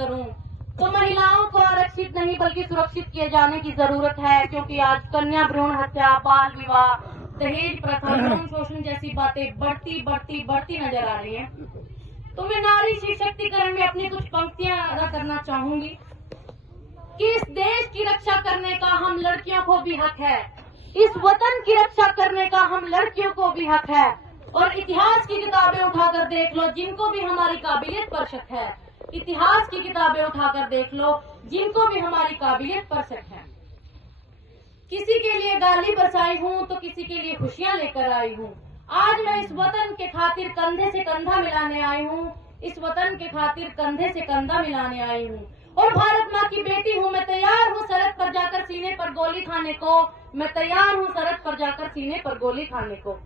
करूं तो महिलाओं को आरक्षित नहीं बल्कि सुरक्षित किए जाने की जरूरत है, क्योंकि आज कन्या भ्रूण हत्या, बाल विवाह, दहेज प्रथा, यौन शोषण जैसी बातें बढ़ती नजर आ रही हैं। तो मैं नारी सशक्तिकरण में अपनी कुछ पंक्तियां अदा करना चाहूंगी कि इस देश की रक्षा करने का हम लड़कियों को भी हक है, इस वतन की रक्षा करने का हम लड़कियों को भी हक है। और इतिहास की किताबें उठाकर देख लो जिनको भी हमारी काबिलियत पर शक है, इतिहास की किताबें उठाकर देख लो जिनको भी हमारी काबिलियत पर शक है। किसी के लिए गाली बरसाई हूँ तो किसी के लिए खुशियां लेकर आई हूँ। आज मैं इस वतन के खातिर कंधे से कंधा मिलाने आई हूँ, इस वतन के खातिर कंधे से कंधा मिलाने आई हूँ। और भारत माँ की बेटी हूँ, मैं तैयार हूँ सरहद पर जाकर सीने पर गोली खाने को, मैं तैयार हूँ सरहद पर जाकर सीने पर गोली खाने को।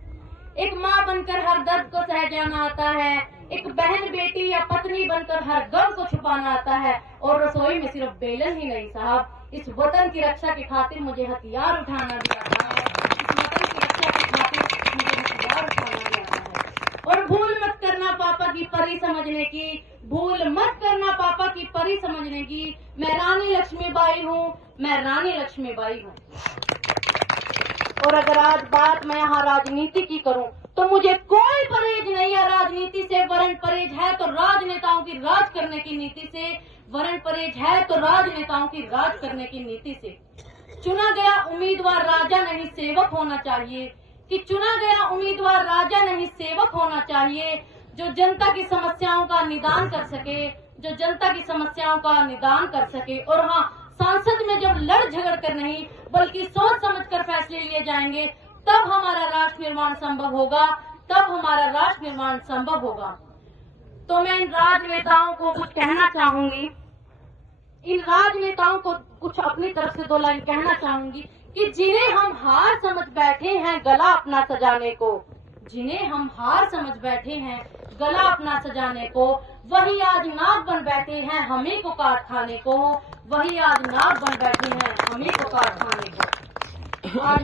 एक माँ बनकर हर दर्द को सह जाना आता है, एक बहन बेटी या पत्नी बनकर हर गम को छुपाना आता है। और रसोई में सिर्फ बेलन ही नहीं साहब, इस वतन की रक्षा के खातिर मुझे हथियार उठाना भी आता है, इस वतन की रक्षा के खातिर मुझे हथियार उठाना भी आता है। और भूल मत करना पापा की परी समझने की, भूल मत करना पापा की परी समझने की। मैं रानी लक्ष्मीबाई हूँ, मैं रानी लक्ष्मीबाई हूँ। और अगर आज बात मैं यहाँ राजनीति की करूं तो मुझे कोई परहेज नहीं है राजनीति से, वरन परहेज है तो राजनेताओं की राज करने की नीति से, वरन परहेज है तो राजनेताओं की राज करने की नीति से। चुना गया उम्मीदवार राजा नहीं सेवक होना चाहिए, कि चुना गया उम्मीदवार राजा नहीं सेवक होना चाहिए, जो जनता की समस्याओं का निदान कर सके, जो जनता की समस्याओं का निदान कर सके। और हाँ, संसद में जब लड़ झगड़ कर नहीं बल्कि सोच समझकर फैसले लिए जाएंगे तब हमारा राष्ट्र निर्माण संभव होगा, तब हमारा राष्ट्र निर्माण संभव होगा। तो मैं इन राजनेताओं को कुछ कहना चाहूंगी, इन राजनेताओं को कुछ अपनी तरफ से 2 लाइन कहना चाहूंगी कि जिन्हें हम हार समझ बैठे हैं गला अपना सजाने को, जिन्हें हम हार समझ बैठे हैं गला अपना सजाने को, वही आज नाग बन बैठे हैं हमें को काट खाने को, वही आज नाग बन बैठे हैं हमें को काट खाने को। आज